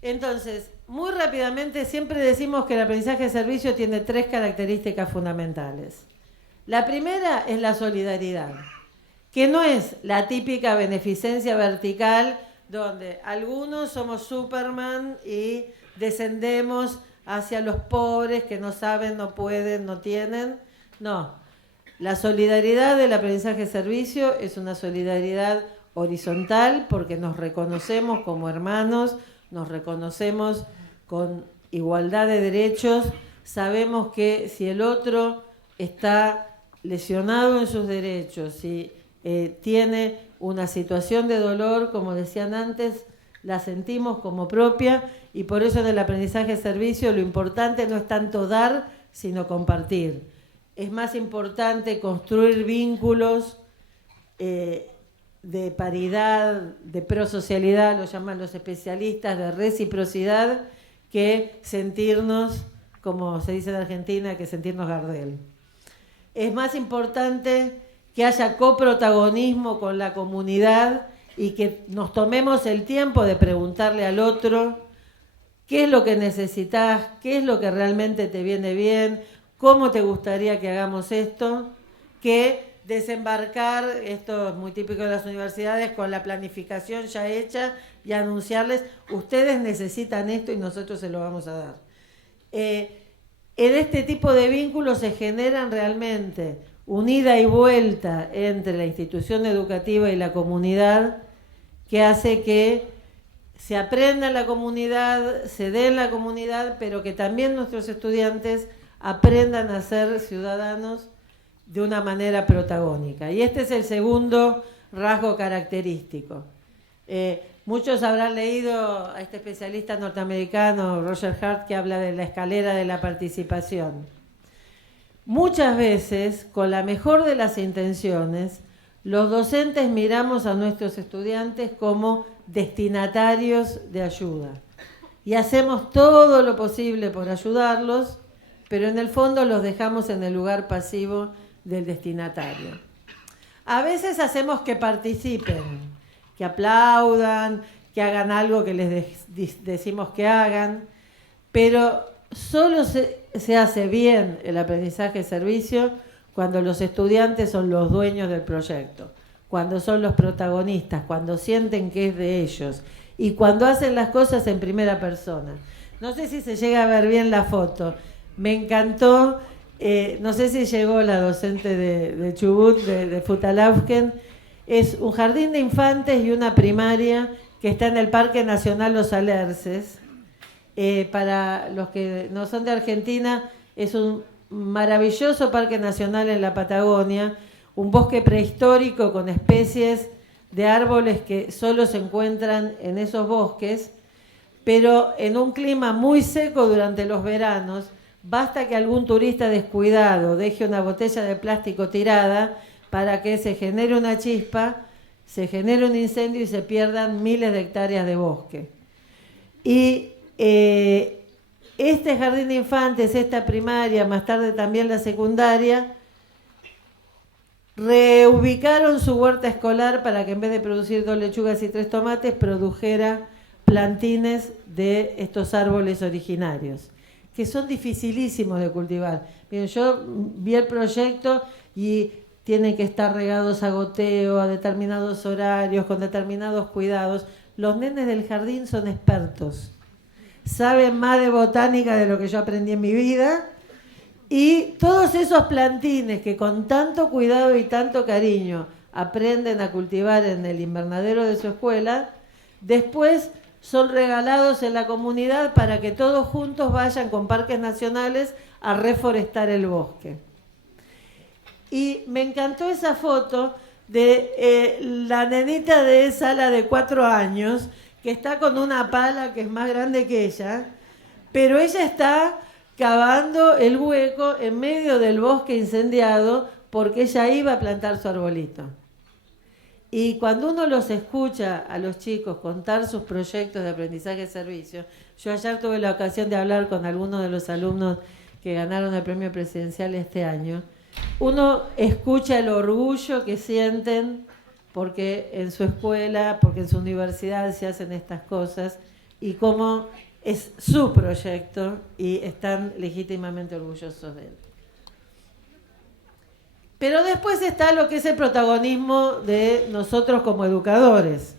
Entonces, muy rápidamente siempre decimos que el aprendizaje de servicio tiene 3 características fundamentales. La primera es la solidaridad, que no es la típica beneficencia vertical donde algunos somos Superman y descendemos hacia los pobres que no saben, no pueden, no tienen. No, la solidaridad del aprendizaje de servicio es una solidaridad horizontal porque nos reconocemos como hermanos, nos reconocemos con igualdad de derechos, sabemos que si el otro está lesionado en sus derechos, si tiene una situación de dolor, como decían antes, la sentimos como propia y por eso en el aprendizaje de servicio lo importante no es tanto dar, sino compartir. Es más importante construir vínculos de paridad, de prosocialidad, lo llaman los especialistas, de reciprocidad, que sentirnos, como se dice en Argentina, que sentirnos Gardel. Es más importante que haya coprotagonismo con la comunidad y que nos tomemos el tiempo de preguntarle al otro qué es lo que necesitas, qué es lo que realmente te viene bien, cómo te gustaría que hagamos esto, que desembarcar, esto es muy típico de las universidades, con la planificación ya hecha y anunciarles, ustedes necesitan esto y nosotros se lo vamos a dar. En este tipo de vínculos se generan realmente una ida y vuelta entre la institución educativa y la comunidad que hace que se aprenda en la comunidad, se dé en la comunidad, pero que también nuestros estudiantes aprendan a ser ciudadanos de una manera protagónica. Y este es el segundo rasgo característico. Muchos habrán leído a este especialista norteamericano, Roger Hart, que habla de la escalera de la participación. Muchas veces, con la mejor de las intenciones, los docentes miramos a nuestros estudiantes como destinatarios de ayuda. Y hacemos todo lo posible por ayudarlos, pero en el fondo los dejamos en el lugar pasivo del destinatario. A veces hacemos que participen, que aplaudan, que hagan algo que les decimos que hagan, pero solo se hace bien el aprendizaje de servicio cuando los estudiantes son los dueños del proyecto, cuando son los protagonistas, cuando sienten que es de ellos y cuando hacen las cosas en primera persona. No sé si se llega a ver bien la foto. Me encantó, no sé si llegó la docente de Chubut, de Futalaufken. Es un jardín de infantes y una primaria que está en el Parque Nacional Los Alerces. Para los que no son de Argentina, es un maravilloso parque nacional en la Patagonia, un bosque prehistórico con especies de árboles que solo se encuentran en esos bosques, pero en un clima muy seco durante los veranos. Basta que algún turista descuidado deje una botella de plástico tirada para que se genere una chispa, se genere un incendio y se pierdan miles de hectáreas de bosque. Y este jardín de infantes, esta primaria, más tarde también la secundaria, reubicaron su huerta escolar para que en vez de producir 2 lechugas y 3 tomates, produjera plantines de estos árboles originarios, que son dificilísimos de cultivar. Miren, yo vi el proyecto y tienen que estar regados a goteo, a determinados horarios, con determinados cuidados. Los nenes del jardín son expertos, saben más de botánica de lo que yo aprendí en mi vida, y todos esos plantines que con tanto cuidado y tanto cariño aprenden a cultivar en el invernadero de su escuela, después son regalados en la comunidad para que todos juntos vayan con parques nacionales a reforestar el bosque. Y me encantó esa foto de la nenita de Sala de 4 años, que está con una pala que es más grande que ella, pero ella está cavando el hueco en medio del bosque incendiado porque ella iba a plantar su arbolito. Y cuando uno los escucha a los chicos contar sus proyectos de aprendizaje de servicio, yo ayer tuve la ocasión de hablar con algunos de los alumnos que ganaron el premio presidencial este año, uno escucha el orgullo que sienten porque en su escuela, porque en su universidad se hacen estas cosas, y cómo es su proyecto y están legítimamente orgullosos de él. Pero después está lo que es el protagonismo de nosotros como educadores.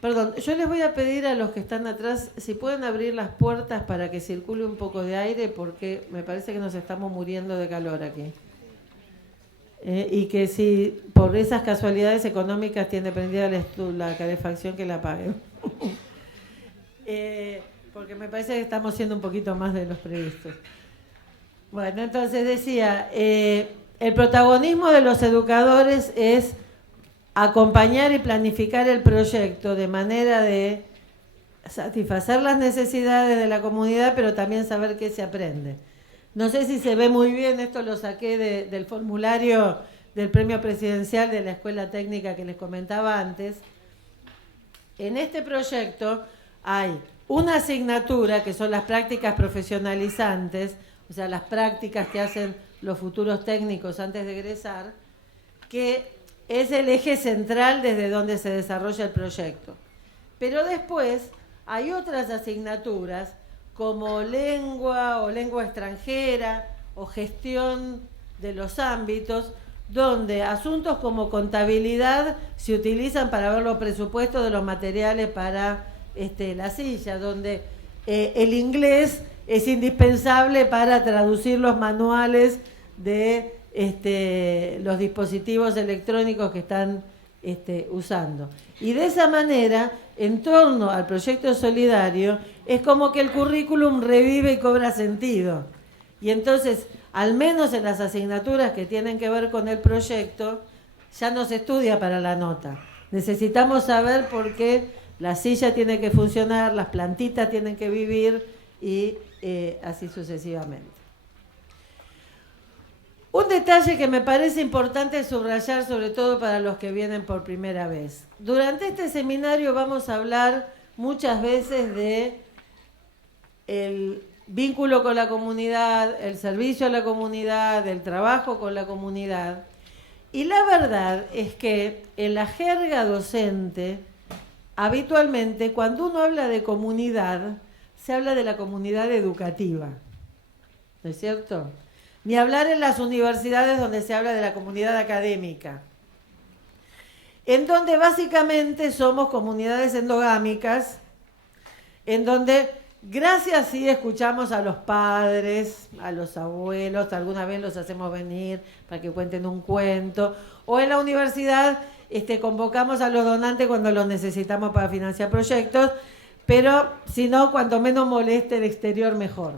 Perdón, yo les voy a pedir a los que están atrás si pueden abrir las puertas para que circule un poco de aire, porque me parece que nos estamos muriendo de calor aquí. Y que si por esas casualidades económicas tiene prendida la calefacción, que la apaguen. Porque me parece que estamos siendo un poquito más de los previstos. Bueno, entonces decía, el protagonismo de los educadores es acompañar y planificar el proyecto de manera de satisfacer las necesidades de la comunidad, pero también saber qué se aprende. No sé si se ve muy bien, esto lo saqué del formulario del premio presidencial de la Escuela Técnica que les comentaba antes. En este proyecto hay una asignatura que son las prácticas profesionalizantes, o sea, las prácticas que hacen los futuros técnicos antes de egresar, que es el eje central desde donde se desarrolla el proyecto. Pero después hay otras asignaturas como lengua o lengua extranjera o gestión de los ámbitos, donde asuntos como contabilidad se utilizan para ver los presupuestos de los materiales para la silla, donde el inglés es indispensable para traducir los manuales de los dispositivos electrónicos que están usando. Y de esa manera, en torno al proyecto solidario, es como que el currículum revive y cobra sentido. Y entonces, al menos en las asignaturas que tienen que ver con el proyecto, ya no se estudia para la nota. Necesitamos saber por qué la silla tiene que funcionar, las plantitas tienen que vivir y así sucesivamente. Un detalle que me parece importante subrayar, sobre todo para los que vienen por primera vez. Durante este seminario vamos a hablar muchas veces de el vínculo con la comunidad, el servicio a la comunidad, el trabajo con la comunidad. Y la verdad es que en la jerga docente, habitualmente, cuando uno habla de comunidad, se habla de la comunidad educativa. ¿No es cierto? Ni hablar en las universidades donde se habla de la comunidad académica, en donde básicamente somos comunidades endogámicas, en donde gracias sí escuchamos a los padres, a los abuelos, alguna vez los hacemos venir para que cuenten un cuento, o en la universidad convocamos a los donantes cuando los necesitamos para financiar proyectos, pero si no, cuanto menos moleste el exterior, mejor.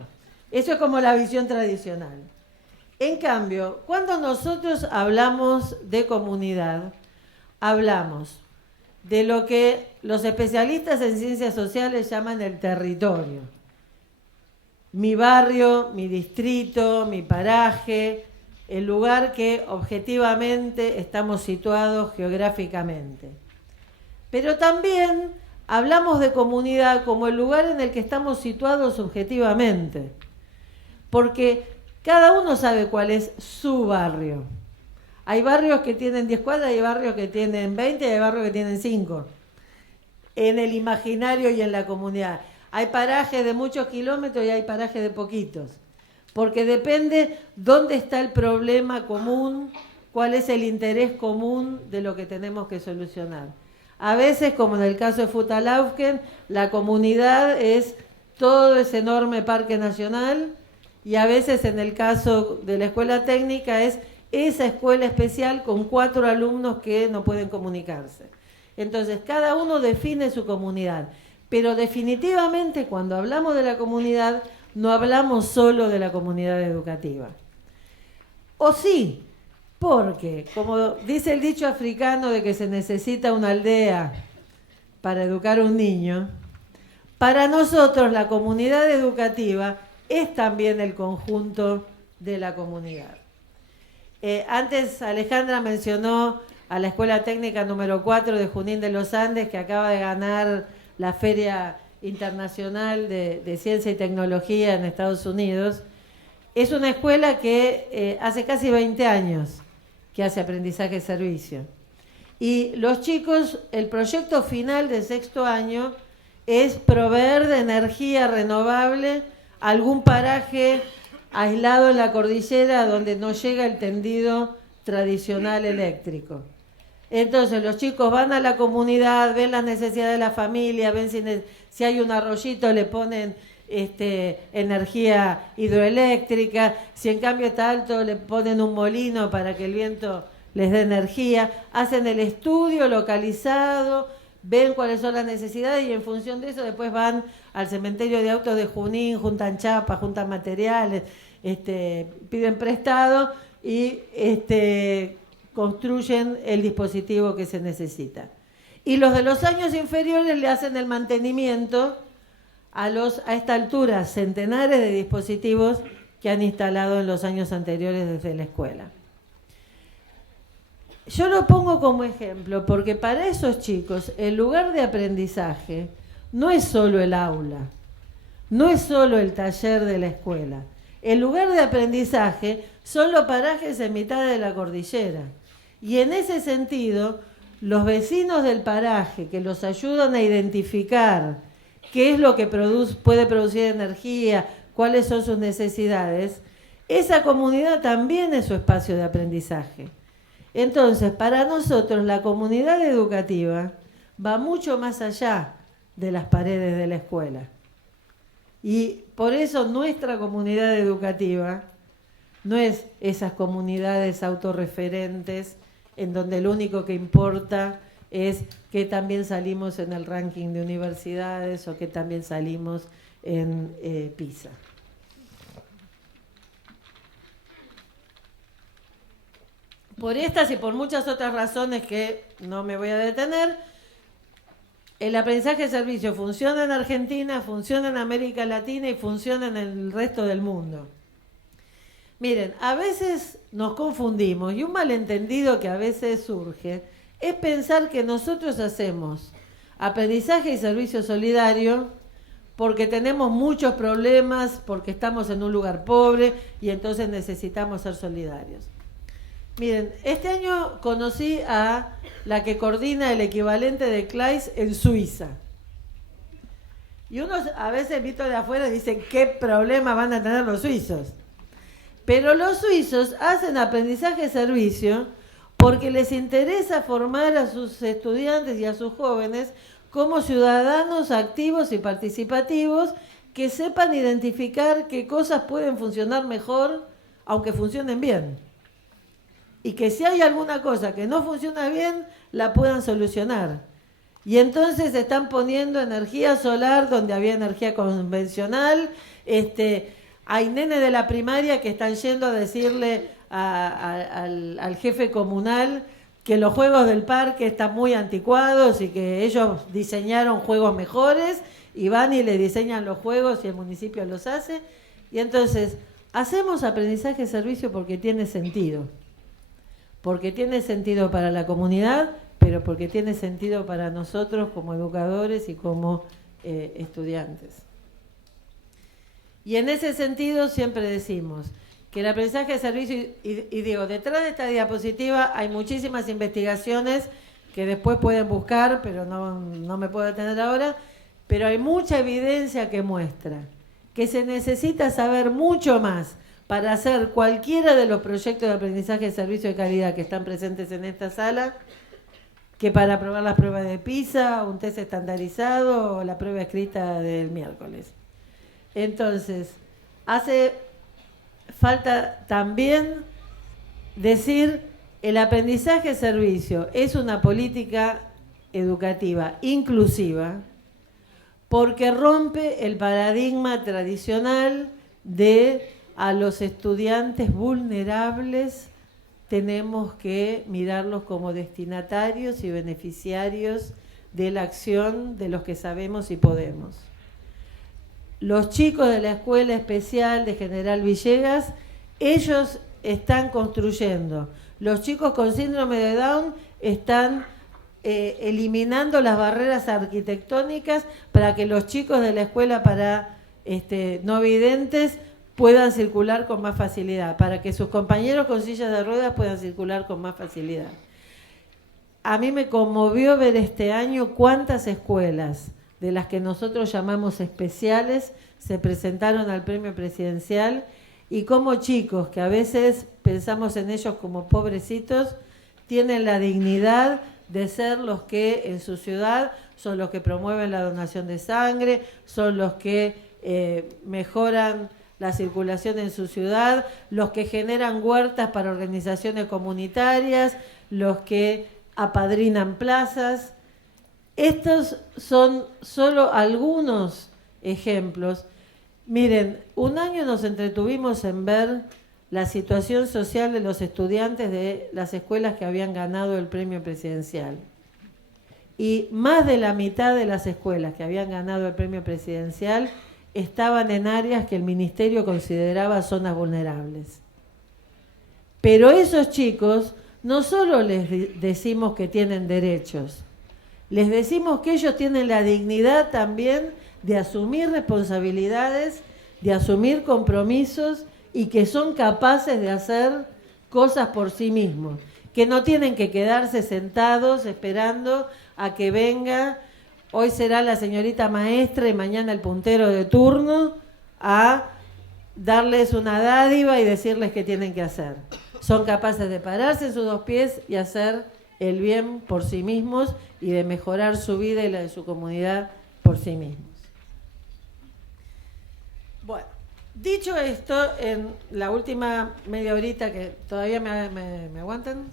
Eso es como la visión tradicional. En cambio, cuando nosotros hablamos de comunidad, hablamos de lo que los especialistas en ciencias sociales llaman el territorio. Mi barrio, mi distrito, mi paraje, el lugar que objetivamente estamos situados geográficamente. Pero también hablamos de comunidad como el lugar en el que estamos situados subjetivamente, porque cada uno sabe cuál es su barrio. Hay barrios que tienen 10 cuadras, hay barrios que tienen 20 y hay barrios que tienen 5. En el imaginario y en la comunidad. Hay parajes de muchos kilómetros y hay parajes de poquitos. Porque depende dónde está el problema común, cuál es el interés común de lo que tenemos que solucionar. A veces, como en el caso de Futalaufken, la comunidad es todo ese enorme parque nacional, y a veces en el caso de la escuela técnica es esa escuela especial con 4 alumnos que no pueden comunicarse. Entonces, cada uno define su comunidad. Pero definitivamente cuando hablamos de la comunidad, no hablamos solo de la comunidad educativa. O sí, porque, como dice el dicho africano de que se necesita una aldea para educar a un niño, para nosotros la comunidad educativa es también el conjunto de la comunidad. Antes Alejandra mencionó a la Escuela Técnica número 4 de Junín de los Andes, que acaba de ganar la Feria Internacional de Ciencia y Tecnología en Estados Unidos. Es una escuela que hace casi 20 años que hace aprendizaje-servicio. Y los chicos, el proyecto final de 6º año es proveer de energía renovable algún paraje aislado en la cordillera donde no llega el tendido tradicional eléctrico. Entonces los chicos van a la comunidad, ven las necesidades de la familia, ven si hay un arroyito, le ponen energía hidroeléctrica, si en cambio está alto le ponen un molino para que el viento les dé energía, hacen el estudio localizado, ven cuáles son las necesidades y en función de eso después van al cementerio de autos de Junín, juntan chapas, juntan materiales, piden prestado y construyen el dispositivo que se necesita. Y los de los años inferiores le hacen el mantenimiento a esta altura centenares de dispositivos que han instalado en los años anteriores desde la escuela. Yo lo pongo como ejemplo porque para esos chicos el lugar de aprendizaje no es solo el aula, no es solo el taller de la escuela. El lugar de aprendizaje son los parajes en mitad de la cordillera. Y en ese sentido, los vecinos del paraje que los ayudan a identificar qué es lo que puede producir energía, cuáles son sus necesidades, esa comunidad también es su espacio de aprendizaje. Entonces, para nosotros la comunidad educativa va mucho más allá de las paredes de la escuela. Y por eso nuestra comunidad educativa no es esas comunidades autorreferentes en donde lo único que importa es que también salimos en el ranking de universidades o que también salimos en PISA. Por estas y por muchas otras razones que no me voy a detener, el aprendizaje de servicio funciona en Argentina, funciona en América Latina y funciona en el resto del mundo. Miren, a veces nos confundimos y un malentendido que a veces surge es pensar que nosotros hacemos aprendizaje y servicio solidario porque tenemos muchos problemas, porque estamos en un lugar pobre y entonces necesitamos ser solidarios. Miren, este año conocí a la que coordina el equivalente de CLAIS en Suiza. Y uno a veces visto de afuera dice, ¿qué problema van a tener los suizos? Pero los suizos hacen aprendizaje-servicio porque les interesa formar a sus estudiantes y a sus jóvenes como ciudadanos activos y participativos que sepan identificar qué cosas pueden funcionar mejor aunque funcionen bien. Y que si hay alguna cosa que no funciona bien, la puedan solucionar. Y entonces están poniendo energía solar donde había energía convencional. Hay nenes de la primaria que están yendo a decirle al jefe comunal que los juegos del parque están muy anticuados y que ellos diseñaron juegos mejores y van y le diseñan los juegos y el municipio los hace. Y entonces hacemos aprendizaje-servicio porque tiene sentido. Porque tiene sentido para la comunidad, pero porque tiene sentido para nosotros como educadores y como estudiantes. Y en ese sentido siempre decimos que el aprendizaje de servicio, y digo, detrás de esta diapositiva hay muchísimas investigaciones que después pueden buscar, pero no me puedo detener ahora, pero hay mucha evidencia que muestra que se necesita saber mucho más para hacer cualquiera de los proyectos de aprendizaje de servicio de calidad que están presentes en esta sala, que para aprobar las pruebas de PISA, un test estandarizado o la prueba escrita del miércoles. Entonces, hace falta también decir, el aprendizaje de servicio es una política educativa inclusiva porque rompe el paradigma tradicional de a los estudiantes vulnerables tenemos que mirarlos como destinatarios y beneficiarios de la acción de los que sabemos y podemos. Los chicos de la Escuela Especial de General Villegas, ellos están construyendo. Los chicos con síndrome de Down están eliminando las barreras arquitectónicas para que los chicos de la escuela para no videntes puedan circular con más facilidad, para que sus compañeros con sillas de ruedas puedan circular con más facilidad. A mí me conmovió ver este año cuántas escuelas de las que nosotros llamamos especiales se presentaron al premio presidencial y como chicos, que a veces pensamos en ellos como pobrecitos, tienen la dignidad de ser los que en su ciudad son los que promueven la donación de sangre, son los que mejoran la circulación en su ciudad, los que generan huertas para organizaciones comunitarias, los que apadrinan plazas. Estos son solo algunos ejemplos. Miren, un año nos entretuvimos en ver la situación social de los estudiantes de las escuelas que habían ganado el premio presidencial. Y más de la mitad de las escuelas que habían ganado el premio presidencial estaban en áreas que el ministerio consideraba zonas vulnerables. Pero esos chicos no solo les decimos que tienen derechos, les decimos que ellos tienen la dignidad también de asumir responsabilidades, de asumir compromisos y que son capaces de hacer cosas por sí mismos, que no tienen que quedarse sentados esperando a que venga, hoy será la señorita maestra y mañana el puntero de turno, a darles una dádiva y decirles qué tienen que hacer. Son capaces de pararse en sus dos pies y hacer el bien por sí mismos y de mejorar su vida y la de su comunidad por sí mismos. Bueno, dicho esto, en la última media horita que todavía me aguantan,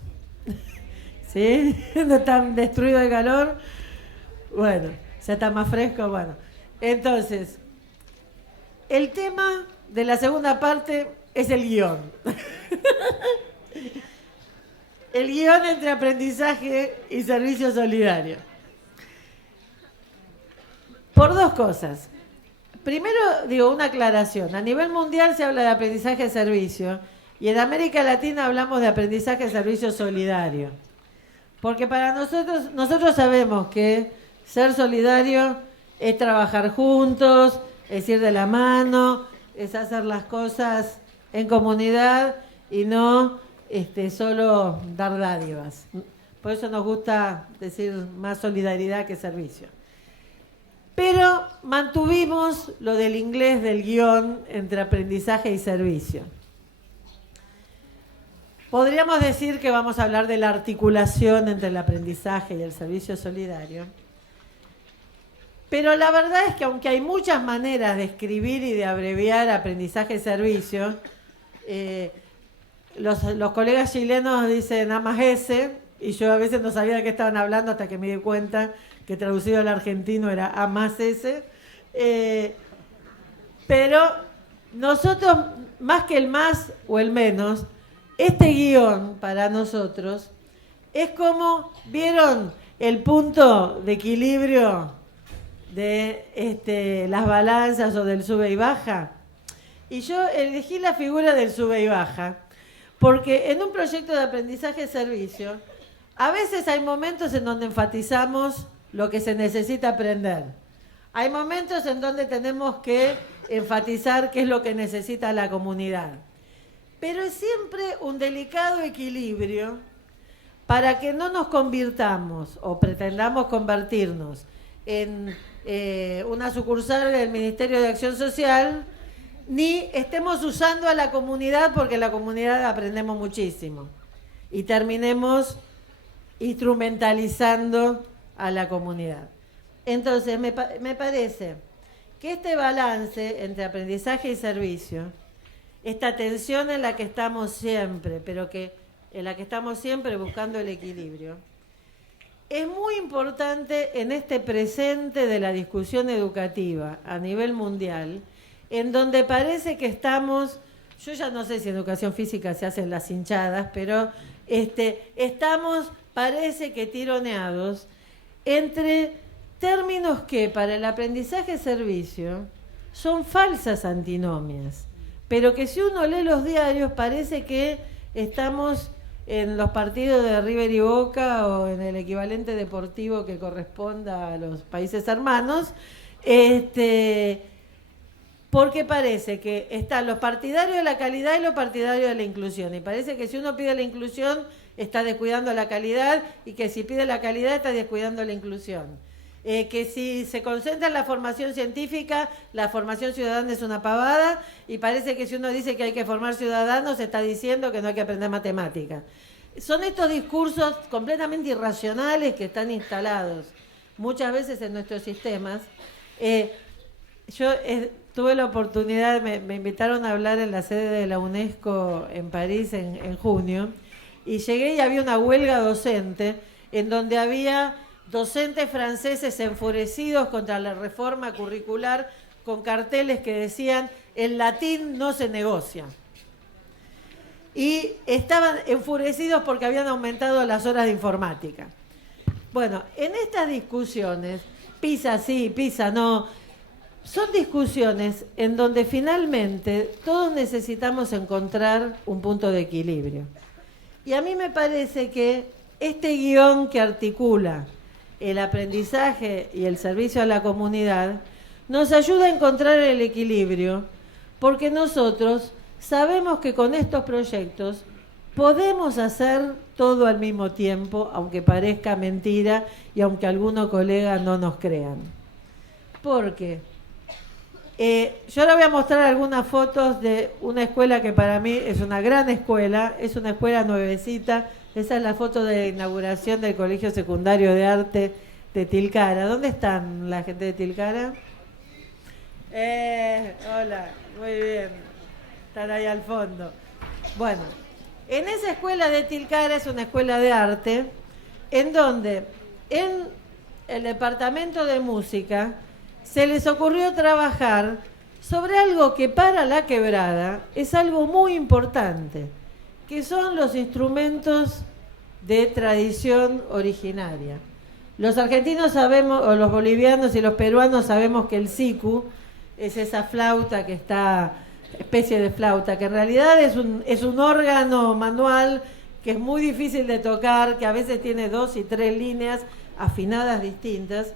¿sí? No están destruido el calor. Bueno, ya está más fresco. Bueno, entonces, el tema de la segunda parte es el guión. El guión entre aprendizaje y servicio solidario. Por dos cosas. Primero, digo, una aclaración. A nivel mundial se habla de aprendizaje de servicio y en América Latina hablamos de aprendizaje de servicio solidario. Porque para nosotros sabemos que ser solidario es trabajar juntos, es ir de la mano, es hacer las cosas en comunidad y no solo dar dádivas. Por eso nos gusta decir más solidaridad que servicio. Pero mantuvimos lo del inglés del guión entre aprendizaje y servicio. Podríamos decir que vamos a hablar de la articulación entre el aprendizaje y el servicio solidario. Pero la verdad es que aunque hay muchas maneras de escribir y de abreviar aprendizaje y servicio, los colegas chilenos dicen A+S, y yo a veces no sabía de qué estaban hablando hasta que me di cuenta que traducido al argentino era A+S. Pero nosotros, más que el más o el menos, este guión para nosotros es como, ¿vieron el punto de equilibrio de las balanzas o del sube y baja? Y yo elegí la figura del sube y baja, porque en un proyecto de aprendizaje-servicio, a veces hay momentos en donde enfatizamos lo que se necesita aprender. Hay momentos en donde tenemos que enfatizar qué es lo que necesita la comunidad. Pero es siempre un delicado equilibrio para que no nos convirtamos o pretendamos convertirnos en una sucursal del Ministerio de Acción Social, ni estemos usando a la comunidad porque en la comunidad aprendemos muchísimo y terminemos instrumentalizando a la comunidad. Entonces, me parece que este balance entre aprendizaje y servicio, esta tensión en la que estamos siempre, en la que estamos siempre buscando el equilibrio, es muy importante en este presente de la discusión educativa a nivel mundial, en donde parece que estamos, yo ya no sé si en educación física se hacen las hinchadas, pero estamos, parece que tironeados entre términos que para el aprendizaje-servicio son falsas antinomias, pero que si uno lee los diarios parece que estamos en los partidos de River y Boca o en el equivalente deportivo que corresponda a los países hermanos, porque parece que están los partidarios de la calidad y los partidarios de la inclusión, y parece que si uno pide la inclusión está descuidando la calidad y que si pide la calidad está descuidando la inclusión. Que si se concentra en la formación científica, la formación ciudadana es una pavada, y parece que si uno dice que hay que formar ciudadanos, se está diciendo que no hay que aprender matemáticas. Son estos discursos completamente irracionales que están instalados muchas veces en nuestros sistemas. Yo tuve la oportunidad, me invitaron a hablar en la sede de la UNESCO en París en junio, y llegué y había una huelga docente en donde había docentes franceses enfurecidos contra la reforma curricular con carteles que decían: el latín no se negocia. Y estaban enfurecidos porque habían aumentado las horas de informática. Bueno, en estas discusiones, PISA sí, PISA no, son discusiones en donde finalmente todos necesitamos encontrar un punto de equilibrio. Y a mí me parece que este guión que articula el aprendizaje y el servicio a la comunidad nos ayuda a encontrar el equilibrio, porque nosotros sabemos que con estos proyectos podemos hacer todo al mismo tiempo, aunque parezca mentira y aunque algunos colegas no nos crean. Porque yo ahora voy a mostrar algunas fotos de una escuela que para mí es una gran escuela, es una escuela nuevecita. Esa es la foto de inauguración del Colegio Secundario de Arte de Tilcara. ¿Dónde están la gente de Tilcara? Hola, muy bien. Están ahí al fondo. Bueno, en esa escuela de Tilcara es una escuela de arte en donde en el departamento de música se les ocurrió trabajar sobre algo que para la Quebrada es algo muy importante, que son los instrumentos de tradición originaria. Los argentinos sabemos, o los bolivianos y los peruanos sabemos que el siku es esa flauta que está, especie de flauta, que en realidad es un órgano manual que es muy difícil de tocar, que a veces tiene 2 y 3 líneas afinadas distintas,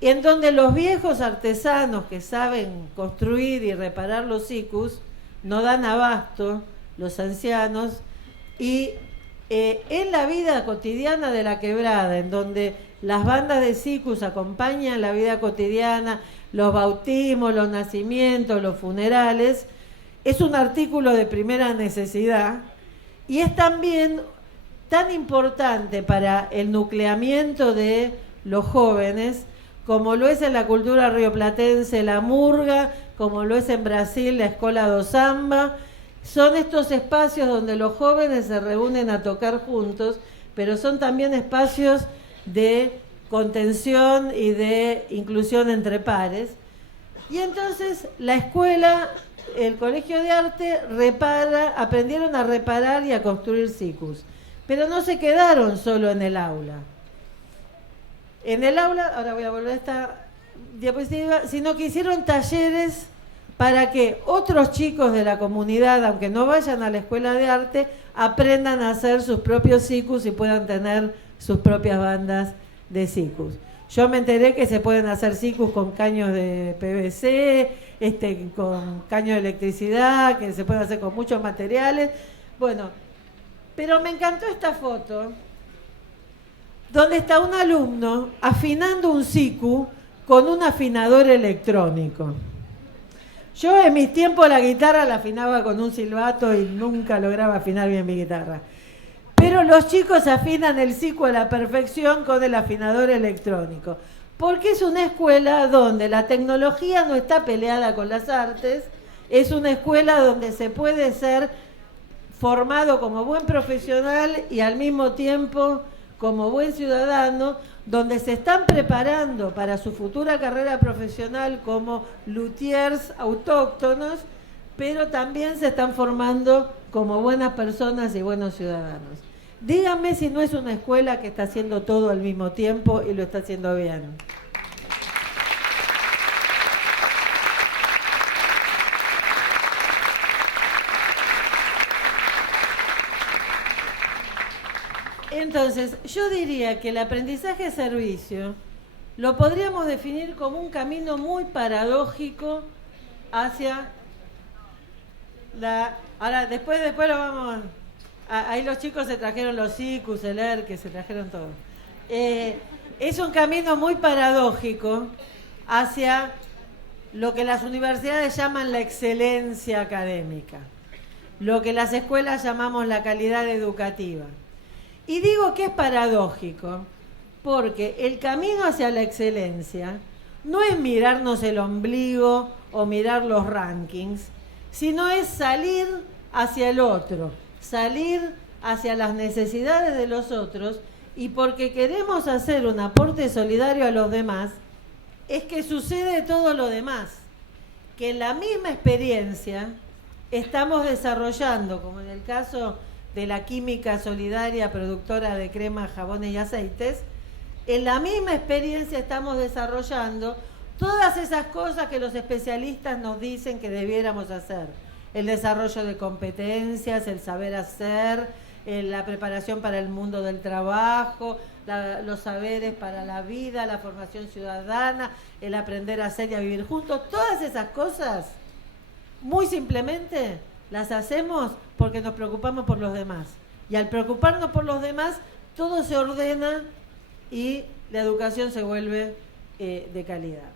y en donde los viejos artesanos que saben construir y reparar los sikus no dan abasto, los ancianos, y en la vida cotidiana de la Quebrada, en donde las bandas de sikus acompañan la vida cotidiana, los bautismos, los nacimientos, los funerales, es un artículo de primera necesidad y es también tan importante para el nucleamiento de los jóvenes como lo es en la cultura rioplatense la murga, como lo es en Brasil la escola do samba. Son estos espacios donde los jóvenes se reúnen a tocar juntos, pero son también espacios de contención y de inclusión entre pares. Y entonces la escuela, el Colegio de Arte, aprendieron a reparar y a construir sikus. Pero no se quedaron solo en el aula. En el aula, ahora voy a volver a esta diapositiva, sino que hicieron talleres para que otros chicos de la comunidad, aunque no vayan a la escuela de arte, aprendan a hacer sus propios sikus y puedan tener sus propias bandas de sikus. Yo me enteré que se pueden hacer sikus con caños de PVC, con caños de electricidad, que se pueden hacer con muchos materiales. Bueno, pero me encantó esta foto, donde está un alumno afinando un siku con un afinador electrónico. Yo en mis tiempos la guitarra la afinaba con un silbato y nunca lograba afinar bien mi guitarra. Pero los chicos afinan el siku a la perfección con el afinador electrónico. Porque es una escuela donde la tecnología no está peleada con las artes, es una escuela donde se puede ser formado como buen profesional y al mismo tiempo como buen ciudadano, donde se están preparando para su futura carrera profesional como luthiers autóctonos, pero también se están formando como buenas personas y buenos ciudadanos. Díganme si no es una escuela que está haciendo todo al mismo tiempo y lo está haciendo bien. Entonces, yo diría que el aprendizaje de servicio lo podríamos definir como un camino muy paradójico hacia la... Ahora, después lo vamos... Ahí los chicos se trajeron los sikus, el ERC, que se trajeron todo. Es un camino muy paradójico hacia lo que las universidades llaman la excelencia académica, lo que las escuelas llamamos la calidad educativa. Y digo que es paradójico porque el camino hacia la excelencia no es mirarnos el ombligo o mirar los rankings, sino es salir hacia el otro, salir hacia las necesidades de los otros, y porque queremos hacer un aporte solidario a los demás, es que sucede todo lo demás, que en la misma experiencia estamos desarrollando, como en el caso de la química solidaria productora de cremas, jabones y aceites, en la misma experiencia estamos desarrollando todas esas cosas que los especialistas nos dicen que debiéramos hacer. El desarrollo de competencias, el saber hacer, la preparación para el mundo del trabajo, los saberes para la vida, la formación ciudadana, el aprender a hacer y a vivir juntos. Todas esas cosas, muy simplemente, las hacemos porque nos preocupamos por los demás. Y al preocuparnos por los demás, todo se ordena y la educación se vuelve de calidad.